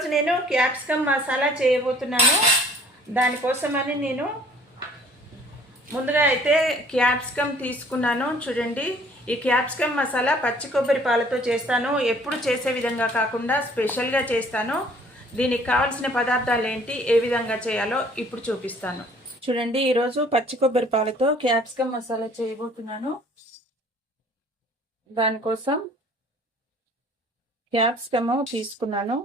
ఈరోజు నేను క్యాప్సికమ్ మసాలా చేయబోతున్నాను. దానికోసమని నేను ముందుగా అయితే క్యాప్సికమ్ తీసుకున్నాను. చూడండి ఈ క్యాప్సికమ్ మసాలా పచ్చి కొబ్బరి పాలతో చేస్తాను. ఎప్పుడు చేసే విధంగా కాకుండా స్పెషల్గా చేస్తాను. దీనికి కావాల్సిన పదార్థాలు ఏంటి ఏ విధంగా చేయాలో ఇప్పుడు చూపిస్తాను. చూడండి ఈరోజు పచ్చి కొబ్బరి పాలతో క్యాప్సికమ్ మసాలా చేయబోతున్నాను. దానికోసం క్యాప్సికమ్ తీసుకున్నాను.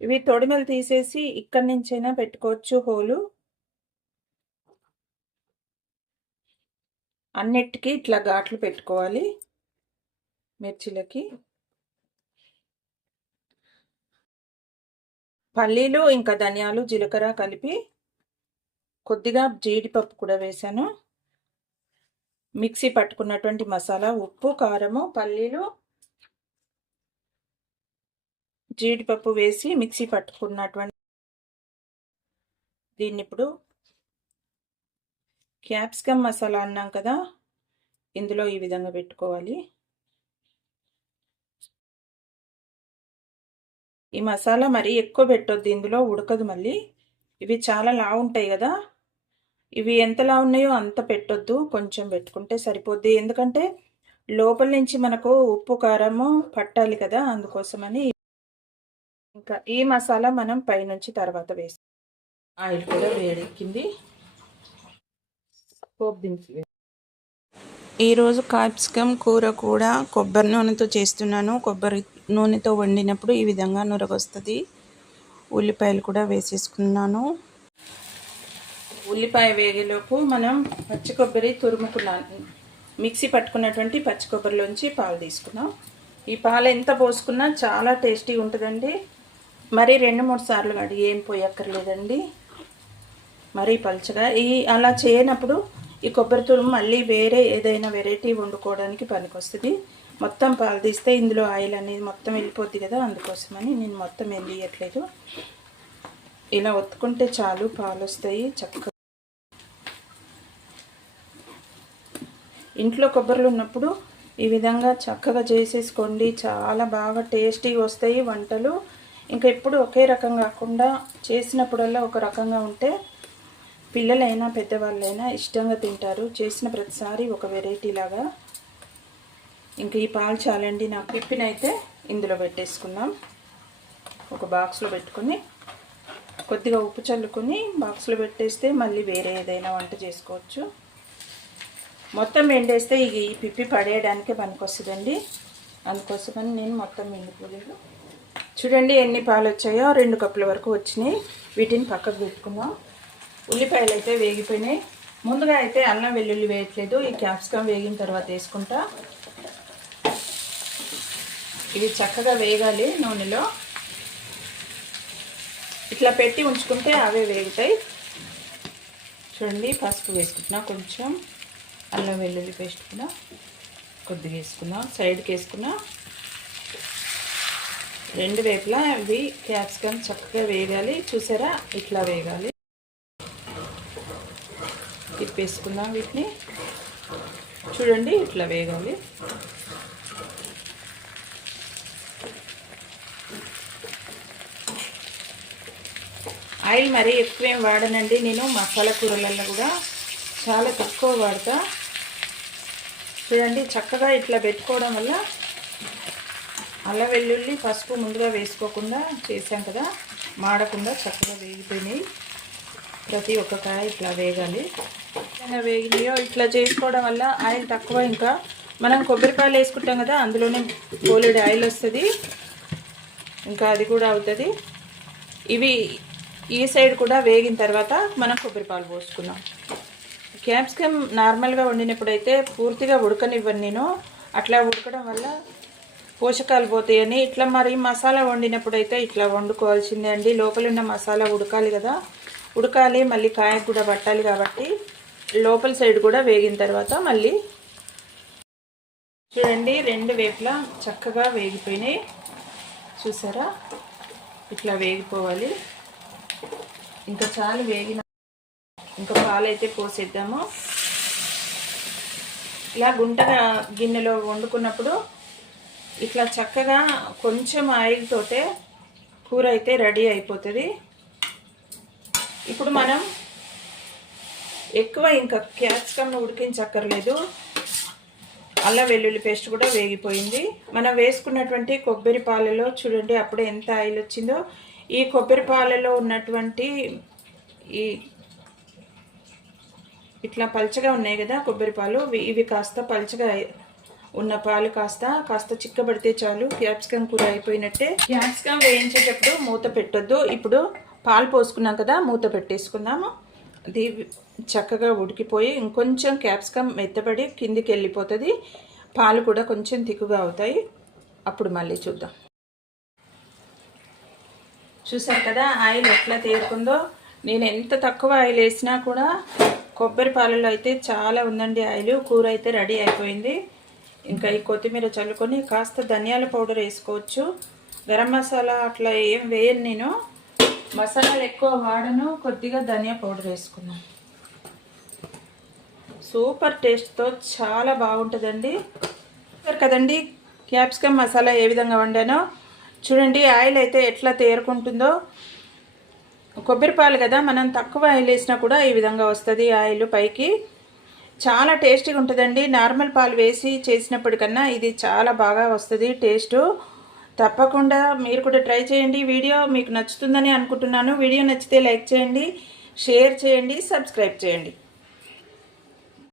ఇవి తొడిమెలు తీసేసి ఇక్కడి నుంచైనా పెట్టుకోవచ్చు హోలు. అన్నిటికీ ఇట్లా ఘాట్లు పెట్టుకోవాలి మిర్చిలకి. పల్లీలు ఇంకా ధనియాలు జీలకర్ర కలిపి కొద్దిగా జీడిపప్పు కూడా వేసాను. మిక్సీ పట్టుకున్నటువంటి మసాలా ఉప్పు కారము పల్లీలు జీడిపప్పు వేసి మిక్సీ పట్టుకున్నటువంటి దీన్ని ఇప్పుడు క్యాప్సికమ్ మసాలా అన్నాం కదా ఇందులో ఈ విధంగా పెట్టుకోవాలి. ఈ మసాలా మరీ ఎక్కువ పెట్టొద్దు ఇందులో ఉడకదు మళ్ళీ. ఇవి చాలా లా ఉంటాయి కదా. ఇవి ఎంతలా ఉన్నాయో అంత పెట్టొద్దు కొంచెం పెట్టుకుంటే సరిపోద్ది. ఎందుకంటే లోపల నుంచి మనకు ఉప్పు కారము పట్టాలి కదా అందుకోసమని ఇంకా ఈ మసాలా మనం పైనుంచి తర్వాత వేస్తాం ఆయిల్ కూడా వేడెక్కింది. పోపు దినుసులు ఈరోజు కాప్సికమ్ కూర కూడా కొబ్బరి నూనెతో చేస్తున్నాను. కొబ్బరి నూనెతో వండినప్పుడు ఈ విధంగా నురగొస్తుంది. ఉల్లిపాయలు కూడా వేసేసుకున్నాను. ఉల్లిపాయ వేగేలోపు మనం పచ్చి కొబ్బరి తురుముకున్నాను మిక్సీ పట్టుకున్నటువంటి పచ్చి కొబ్బరిలోంచి పాలు తీసుకున్నాం ఈ పాలు ఎంత పోసుకున్నా చాలా టేస్టీగా ఉంటుందండి మరి రెండు మూడు సార్లు కడిగి ఏం పోయక్కర్లేదండి. మరీ పలుచగా. ఈ అలా చేయనప్పుడు ఈ కొబ్బరి తురుము మళ్ళీ వేరే ఏదైనా వెరైటీ వండుకోవడానికి పనికొస్తుంది. మొత్తం పాలు తీస్తే ఇందులో ఆయిల్ అనేది మొత్తం వెళ్ళిపోద్ది కదా అందుకోసమని నేను మొత్తం ఏం తీయట్లేదు. ఇలా ఒత్తుకుంటే చాలు పాలు వస్తాయి చక్కగా ఇంట్లో కొబ్బరిలు ఉన్నప్పుడు ఈ విధంగా చక్కగా చేసేసుకోండి. చాలా బాగా టేస్టీగా వస్తాయి వంటలు. ఇంకా ఎప్పుడు ఒకే రకం కాకుండా చేసినప్పుడల్లా ఒక రకంగా ఉంటే పిల్లలైనా పెద్దవాళ్ళైనా ఇష్టంగా తింటారు. చేసిన ప్రతిసారి ఒక వెరైటీ లాగా. ఇంక ఈ పాలు చాలండి. నాకు పిప్పినైతే ఇందులో పెట్టేసుకున్నాం ఒక బాక్స్లో పెట్టుకొని కొద్దిగా ఉప్పు చల్లుకొని బాక్స్లో పెట్టేస్తే మళ్ళీ వేరే ఏదైనా వంట చేసుకోవచ్చు. మొత్తం ఎండేస్తే ఈ పిప్పి పడేయడానికే పనికొస్తుందండి. అందుకోసమని నేను మొత్తం ఎండిపోలేదు. చూడండి ఎన్ని పాలు వచ్చాయో రెండు కప్పుల వరకు వచ్చినాయి. వీటిని పక్కకు పెట్టుకుందాం. ఉల్లిపాయలు అయితే వేగిపోయినాయి. ముందుగా అయితే అల్లం వెల్లుల్లి వేయట్లేదు. ఈ క్యాప్సికమ్ వేగిన తర్వాత వేసుకుంటా. ఇవి చక్కగా వేగాలి నూనెలో. ఇట్లా పెట్టి ఉంచుకుంటే అవే వేగుతాయి. చూడండి పసుపు వేసుకుంటున్నా కొంచెం. అల్లం వెల్లుల్లి పేస్ట్ కూడా కొద్దిగా వేసుకున్నా సైడ్కి వేసుకున్నా. రెండు వేపులా ఇవి క్యాప్సికమ్ చక్కగా వేగాలి. చూసారా? ఇట్లా వేగాలి. తిప్పేసుకుందాం వీటిని. చూడండి ఇట్లా వేగాలి. ఆయిల్ మరీ ఎక్కువేం వాడనండి నేను. మసాలా కూరలలో కూడా చాలా తక్కువ వాడతా. చూడండి చక్కగా ఇట్లా పెట్టుకోవడం వల్ల అల్ల వెల్లుల్లి పసుపు ముందుగా వేసుకోకుండా చేసాం కదా మాడకుండా చక్కగా వేగిపోయినాయి. ప్రతి ఒక్క కాయ ఇట్లా వేగాలి. వేగినాయో ఇట్లా చేసుకోవడం వల్ల ఆయిల్ తక్కువ ఇంకా. మనం కొబ్బరిపాయలు వేసుకుంటాం కదా అందులోనే పోలేడు ఆయిల్ వస్తుంది. ఇంకా అది కూడా అవుతుంది. ఇవి ఈ సైడ్ కూడా వేగిన తర్వాత మనం కొబ్బరిపాలు పోసుకున్నాం. క్యాప్సికమ్ నార్మల్గా వండినప్పుడు అయితే పూర్తిగా ఉడకనివ్వను నేను. అట్లా ఉడకడం వల్ల పోషకాలు పోతాయని ఇట్లా మరి మసాలా వండినప్పుడు అయితే ఇట్లా వండుకోవాల్సిందే అండి. లోపల ఉన్న మసాలా ఉడకాలి కదా. ఉడకాలి మళ్ళీ కాయ కూడా పట్టాలి కాబట్టి లోపల సైడ్ కూడా వేగిన తర్వాత మళ్ళీ చూడండి రెండు వేపులా చక్కగా వేగిపోయినాయి. చూసారా? ఇట్లా వేగిపోవాలి. ఇంకా చాలు వేగిన ఇంకా పాలైతే పోసేద్దాము. ఇలా గుంటగా గిన్నెలో వండుకున్నప్పుడు ఇట్లా చక్కగా కొంచెం ఆయిల్ తోటే కూర అయితే రెడీ అయిపోతుంది. ఇప్పుడు మనం ఎక్కువ ఇంకా క్యాప్సికమ్ను ఉడికించక్కర్లేదు. అల్లం వెల్లుల్లి పేస్ట్ కూడా వేగిపోయింది. మనం వేసుకున్నటువంటి కొబ్బరి పాలలో చూడండి అప్పుడే ఎంత ఆయిల్ వచ్చిందో. ఈ కొబ్బరి పాలలో ఉన్నటువంటి ఈ ఇట్లా పల్చగా ఉన్నాయి కదా కొబ్బరి పాలు. ఇవి- ఇవి కాస్త పల్చగా ఉన్న పాలు కాస్త కాస్త చిక్కబడితే చాలు. క్యాప్సికమ్ కూర అయిపోయినట్టే. క్యాప్సికమ్ వేయించేటప్పుడు మూత పెట్టొద్దు. ఇప్పుడు పాలు పోసుకున్నాం కదా మూత పెట్టేసుకుందాము. అది చక్కగా ఉడికిపోయి ఇంకొంచెం క్యాప్సికమ్ మెత్తబడి కిందికి వెళ్ళిపోతుంది. పాలు కూడా కొంచెం తిక్కుగా అవుతాయి. అప్పుడు మళ్ళీ చూద్దాం. చూసారు కదా ఆయిల్ ఎట్లా తేరుకుందో. నేను ఎంత తక్కువ ఆయిల్ వేసినా కూడా కొబ్బరి పాలలో అయితే చాలా ఉందండి ఆయిల్. కూర అయితే రెడీ అయిపోయింది. ఇంకా ఈ కొత్తిమీర చల్లుకొని కాస్త ధనియాల పౌడర్ వేసుకోవచ్చు. గరం మసాలా అట్లా ఏం వేయను నేను. మసాలాలు ఎక్కువ వాడను కొద్దిగా ధనియా పౌడర్ వేసుకున్నాను సూపర్ టేస్ట్తో చాలా బాగుంటుందండి. కదండి క్యాప్సికమ్ మసాలా ఏ విధంగా వండానో. చూడండి ఆయిల్ అయితే ఎట్లా తేరుకుంటుందో. కొబ్బరి పాలు కదా మనం తక్కువ ఆయిల్ వేసినా కూడా ఈ విధంగా వస్తుంది ఆయిల్ పైకి. చాలా టేస్టీగా ఉంటుందండి. నార్మల్ పాలు వేసి చేసినప్పటికన్నా ఇది చాలా బాగా వస్తుంది టేస్ట్. తప్పకుండా మీరు కూడా ట్రై చేయండి. వీడియో మీకు నచ్చుతుందని అనుకుంటున్నాను. వీడియో నచ్చితే లైక్ చేయండి షేర్ చేయండి సబ్స్క్రైబ్ చేయండి.